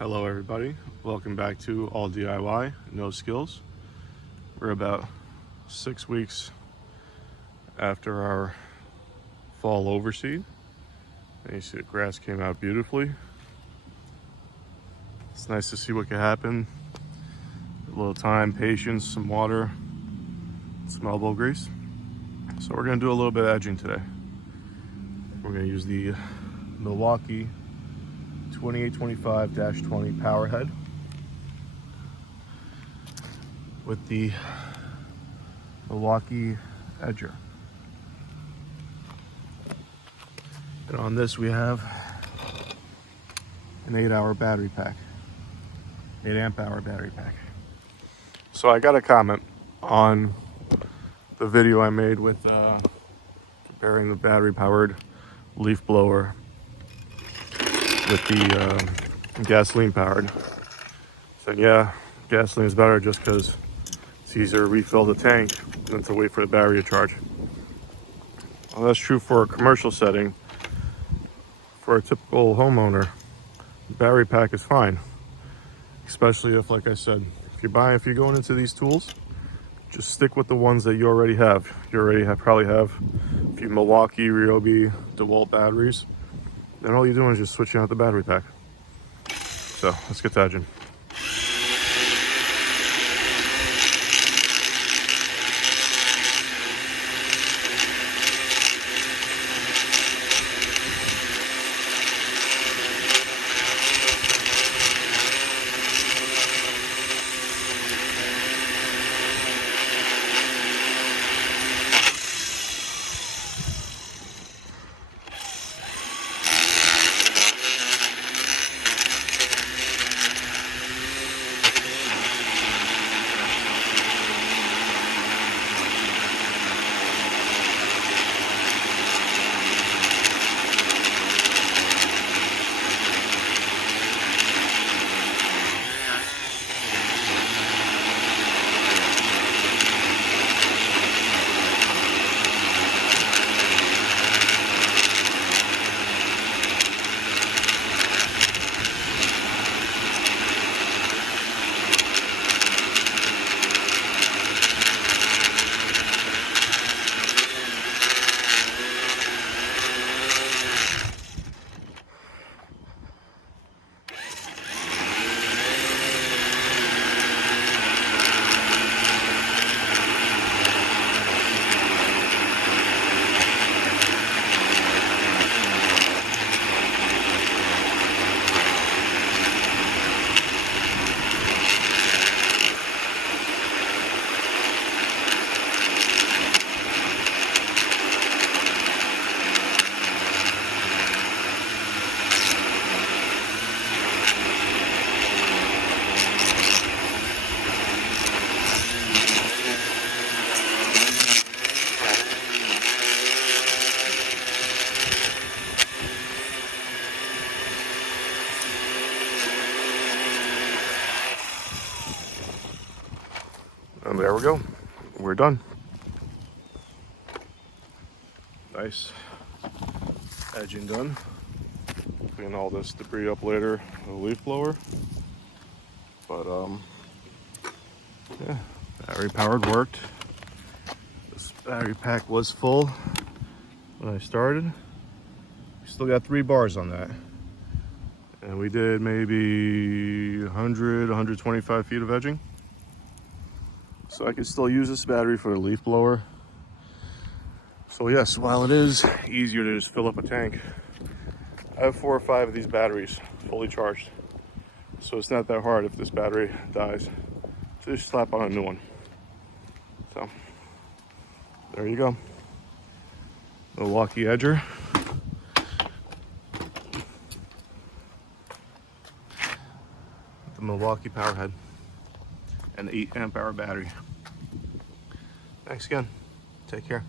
Hello everybody, welcome back to All DIY, No Skills. We're about 6 weeks after our fall overseed. And you see the grass came out beautifully. It's nice to see what can happen. A little time, patience, some water, some elbow grease. So we're gonna do a little bit of edging today. We're gonna use the Milwaukee 2825-20 power head with the Milwaukee edger. And on this we have an 8-hour battery pack, 8 amp hour battery pack. So I got a comment on the video I made with comparing the battery powered leaf blower with the gasoline powered. Said, yeah, gasoline is better just because it's easier to refill the tank than to wait for the battery to charge. Well, that's true for a commercial setting. For a typical homeowner, the battery pack is fine. Especially if, like I said, if you're going into these tools, just stick with the ones that you already have. You already probably have a few Milwaukee, Ryobi, DeWalt batteries. Then all you're doing is just switching out the battery pack. So let's get to edging. And there we go. We're done. Nice edging done. Clean all this debris up later with a leaf blower. But yeah, battery powered worked. This battery pack was full when I started. We still got 3 bars on that. And we did maybe 100, 125 feet of edging. So I can still use this battery for the leaf blower. So yes, while it is easier to just fill up a tank, I have 4 or 5 of these batteries fully charged. So it's not that hard if this battery dies to just slap on a new one. So there you go. Milwaukee edger. The Milwaukee power head. An 8 amp hour battery. Thanks again. Take care.